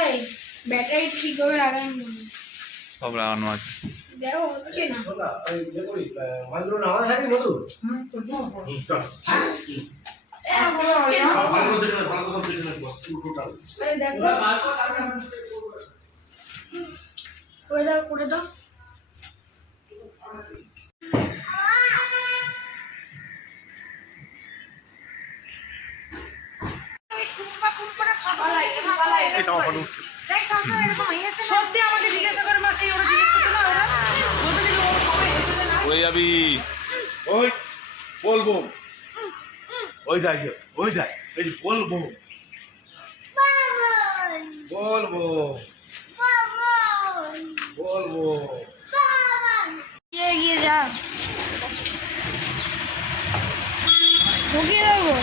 এই ব্যাটারি ঠিক করে লাগানো সব লাগানো আছে। দেখো হচ্ছে না করে দাও করে দাও সত্যি আমাকে জিজ্ঞাসা করে মাসি ওরা জিজ্ঞেস করতে না ওরা বলতে ও কবে এসে না ওই যাবি ওই বলবো ওই যাই এই যে বলবো বলবো বলবো এগিয়ে যা ঢুকিয়ে দেবো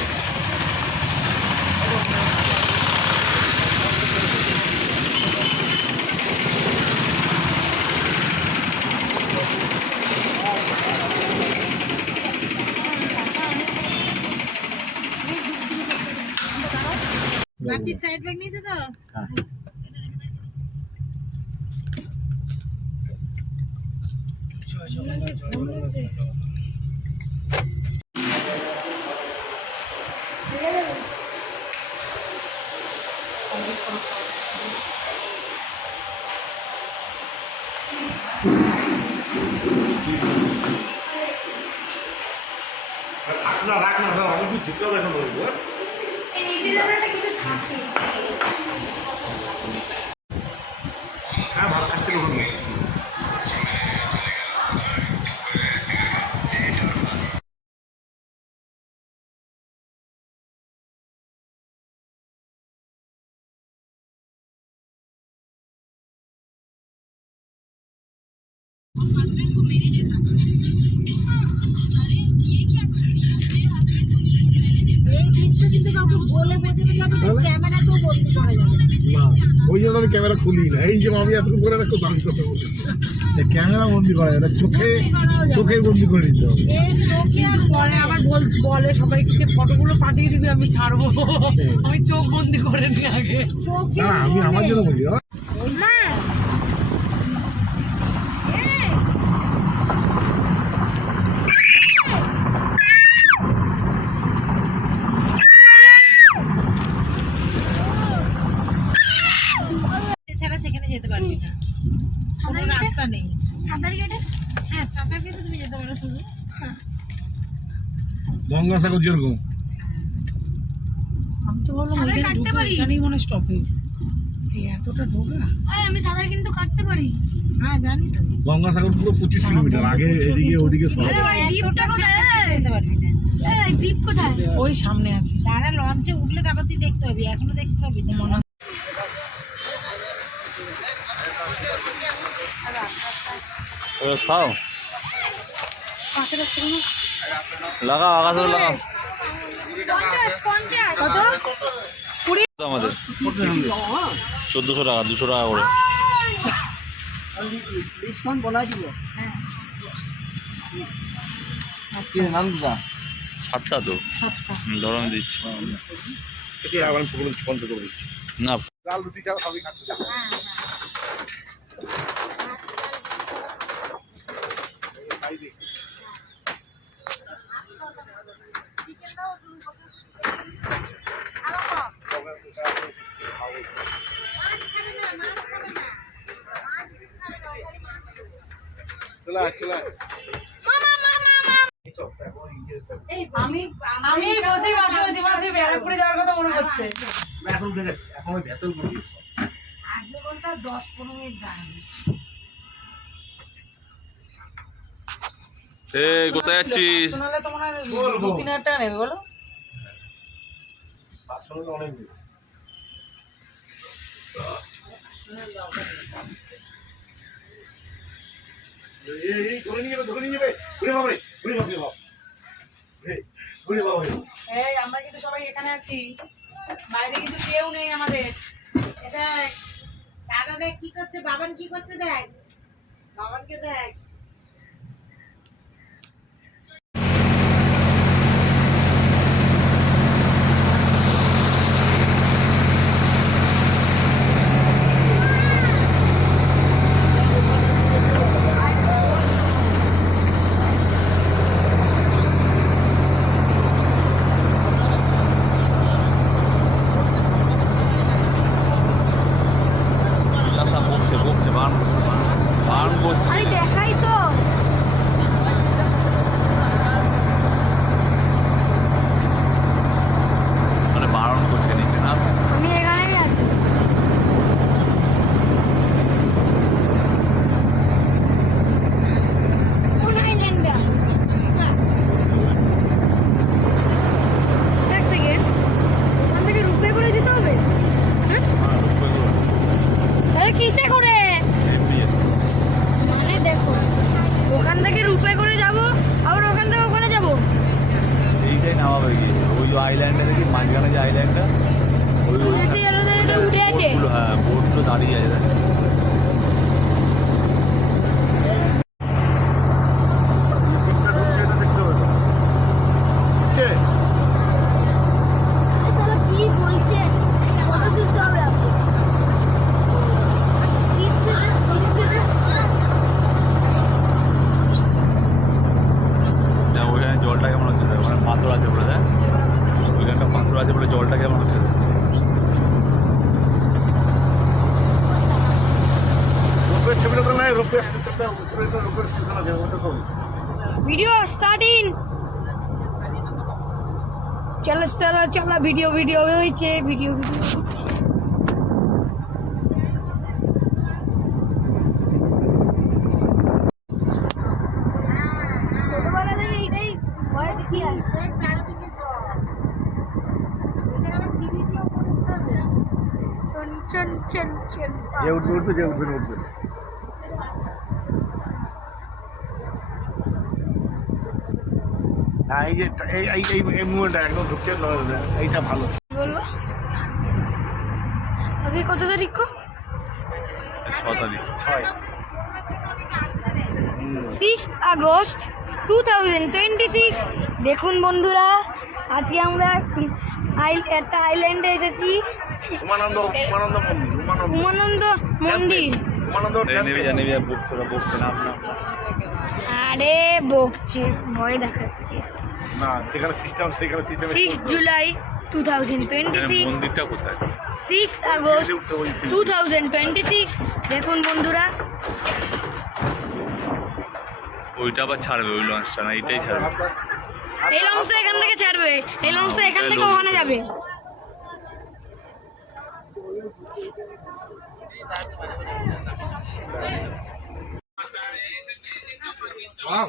বাকি সাইড ব্যাগ নিয়েছো তো? হ্যাঁ। রাখ না আমি কি ঢুকলাম এখন বলবো এই নিচে জায়গাটা কিছু থাকে হ্যাঁ ভালো থাকতে বলুন हस्बैंड को मेरे जैसा अरे ये क्या कर दिया मेरे हस्बैंड को मेरे पहले जैसा এই দৃশ্য কিন্তু কাউকে বলে বোঝানো যাবে না, ক্যামেরাতেও বন্দি করা যাবে না। না ওই জন্য আমি ক্যামেরা খুলি না এই যে আমি এতটুকু করে রাখো দামি কথা বলছি ক্যামেরা বন্দি করা যায় না চোখে বন্দি করে নিতে হবে এই চোখে আর বলে আবার বলে সবাইকে ফটোগুলো পাঠিয়ে দিবি আমি ছাড়বো আমি চোখ বন্দি করে নি আগে চোখে না আমি আমার জন্য বলি মা ছাড়া সেখানে যেতে পারবি না, কোনো রাস্তা নেই। সাঁতার কেটে হ্যাঁ সাঁতার কেটে তুমি যেতে পারো শুধু। গঙ্গাসাগর যেরকম আমি তো বললাম সাঁতার কাটতে পারি? এখানেই মনে স্টপেজ, এই এতটা ঢোকা। আমি সাঁতার কিন্তু কাটতে পারি হ্যাঁ জানি তো। গঙ্গাসাগর পুরো 25 কিলোমিটার আগে এদিকে ওদিকে সব আরে ভাই দ্বীপটা কোথায় যেতে পারবি না, এই দ্বীপ কোথায় ওই সামনে আছে। দাঁড়া লঞ্চে উঠলে তারপর তুই দেখতে পাবি, এখনো দেখতে পাবি না। খাও লাগাও আকাশে লাগাও কত আমাদের 1400 টাকা 200 টাকা করে সাতটা তো ধরন দিচ্ছি থেকে আবার পুরো বন্ধ করে দিচ্ছি না ডাল রুটি চাও সবই খাচ্ছি চলা চলা আমি বসেই মাত্র দিবসে ব্যারাকপুরে যাওয়ার কথা মনে করছে। এখন দেখে এখন ভেসেল করি 8 ঘন্টা 10-15 মিনিট দাঁড়াবে। এই কোথায় যাচ্ছিস শোনালে তো মনে হয় 2-3 টাকা নেবে বলো। আসলে অনেক এই ধরে নিয়ে যাবে ঘুরে বাবা ঘুরে বাবা এই আমরা কিন্তু সবাই এখানে আছি, বাইরে কিন্তু কেউ নেই আমাদের। এটা দাদা দেখ কি করছে, বাবান কি করছে দেখ, বাবানকে দেখ। নামাবে গিয়ে ওই আইল্যান্ডে দেখি মাঝখানে যে আইল্যান্ডটা ওই উঠে আছে। হ্যাঁ বোটগুলো দাঁড়িয়ে আছে দেখ। দিকটা ঢুকছে এটা দেখতে হবে তো। বুঝছে? কি বলছে ফটো তুলতে হবে আপনি দেখ ওইখানে জলটা কেমন হচ্ছে দেখ ওখানে পাথর আছে বলে দেখ ওইখানটা পাথর আছে বলে জলটা কেমন হচ্ছে দেখ। রোপওয়ের ছবিটা তো নাই, রোপওয়ে স্টেশনটা উপরে তো রোপওয়ে স্টেশন আছে ওটা তো। वीडियो स्टार्टिंग चल चला चला वीडियो वीडियो होइछे वीडियो वीडियो होइछे ছোটবেলা থেকে এটাই ভয় দেখি আর দেখ চারিদিকে জল। এখানে আবার সিঁড়ি দিয়ে উপরে উঠতে হবে। চন চন চন চন যে উঠবে উঠবে, যে উঠবে না উঠবে না। হ্যাঁ এই যে এই এই এই এই মুভমেন্টটা একদম ঢুকছে এইটা ভালো। কি বলবো আজকে কত তারিখ গো? 6 তারিখ 6 আগস্ট 2026 দেখুন বন্ধুরা আজকে আমরা একটা আইল্যান্ডে এসেছি উমানন্দ উমানন্দ মন্দির উমানন্দ মন্দির উমানন্দ নেবে জানি বকছে ওরা বকছে না আপনার আরে বকছে ভয় দেখাচ্ছে না সেখানে সিস্টেম 6 জুলাই 2026 মন্দিরটা কোথায় 6 আগস্ট 2026 দেখুন বন্ধুরা ওইটা আবার ছাড়বে ওই লঞ্চটা না এইটাই ছাড়বে এই লঞ্চটা এখান থেকে ছাড়বে এই লঞ্চটা এখান থেকে ওখানে যাবে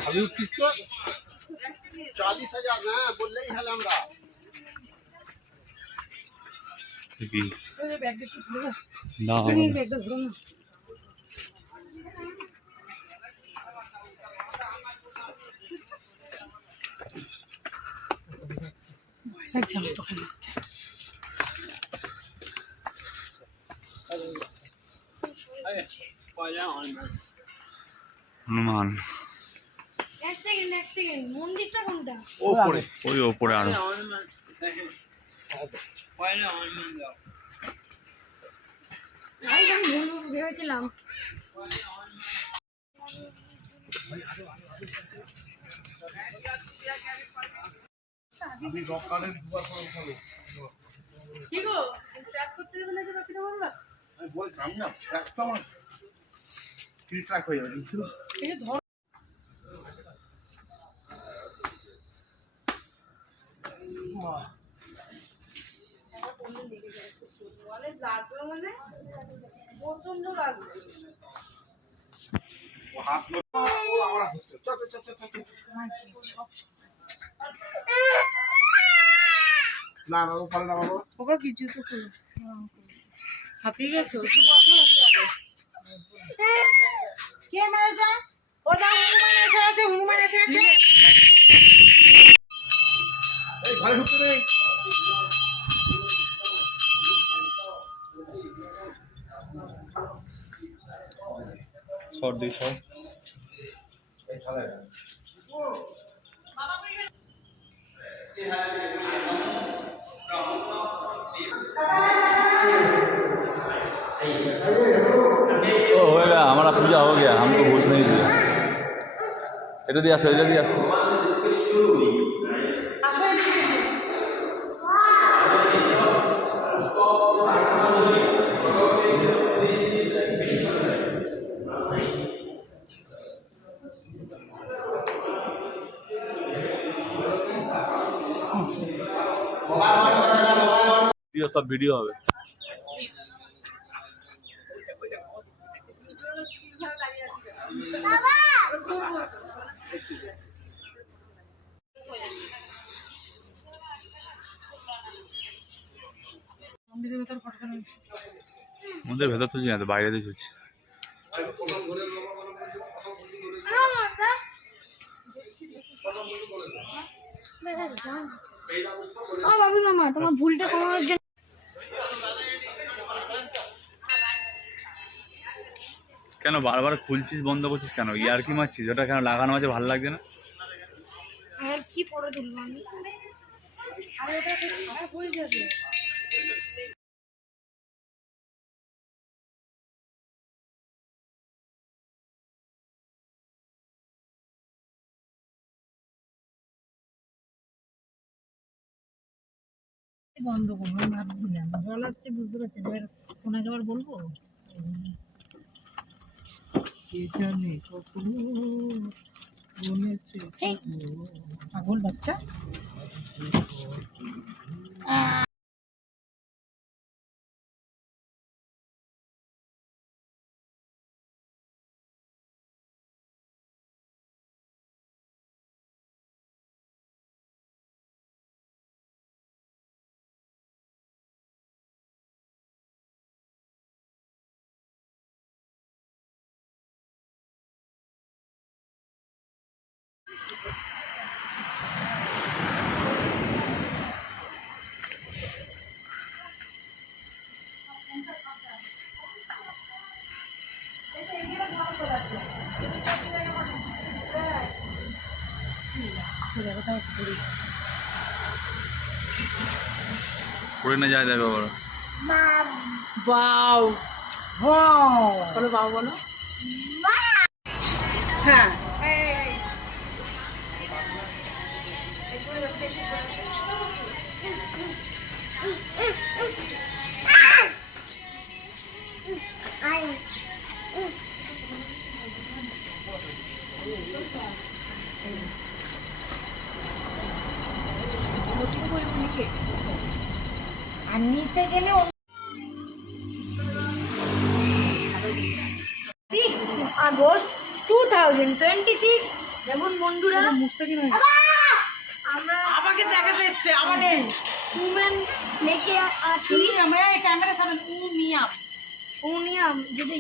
ভালো উঠছিস তো 40,000 না বললেই হলো আমরা কি না হনুমান নেক্সট সেকেন্ড মন্দিরটা কোনটা ওপরে ওই ওপরে আরো ভাই আমি ভেবেছিলাম আমি রক গার্ডেন দুবার করে উঠাবো। কি গো ট্র্যাক করতে দেবে নাকি রকিটা বলবা আমি বললাম না ট্র্যাক তো আমার ফ্রি ট্র্যাক হয়ে যাবে কিন্তু এই যে ধর অনেক লাগবে মানে প্রচন্ড লাগবে। ও হাত ও আমার হচ্ছে চল চল চল চল না না ও পারে না বাবা ওকে কিছু তো করো হাঁপিয়ে গেছো একটু বসো আগে কে মেরেছে ওটা হনুমান এসে আছে এই ঘরে ঢুকতে নেই শর্ট দিই শর্ট ओ हो गया हमारा पूजा हो गया हमको घूस नहीं दिया এটা দিয়ে আসো এটা দিয়ে আসো ভিডিও সব ভিডিও হবে মন্দিরের ভেতর ফটো তোলা মন্দিরের ভেতর তুলছি না তো বাইরে দিয়ে তুলছি ও বাবু মামা তোমার ভুলটা কমানোর জন্য কেন বারবার খুলছিস বন্ধ করছিস কেন? ইয়ার কি মারছিস? ওটা কেন লাগানো আছে ভালো লাগছে না? আর কি পরে তুলবো আমি? আর এটা খুব খারাপ হয়ে যাবে। বন্ধ করবো আমি ভাবছিলাম জল আসছে বুঝতে পারছি এবার ওনাকে আবার বলবো কে জানে কখন বলেছে পাগল বাচ্চা পড়ে না যায় দেখো ওরা। বাউ বাউ বলো বাউ বলো হ্যাঁ আর নিচে গেলে 6 আগস্ট 2026 দেখুন বন্ধুরা আমরা আমাকে দেখাতে এসছে আমার নেই উমেন লেকে আছি আমরা এই ক্যামেরার সামনে মিয়া উনিয়াম যদি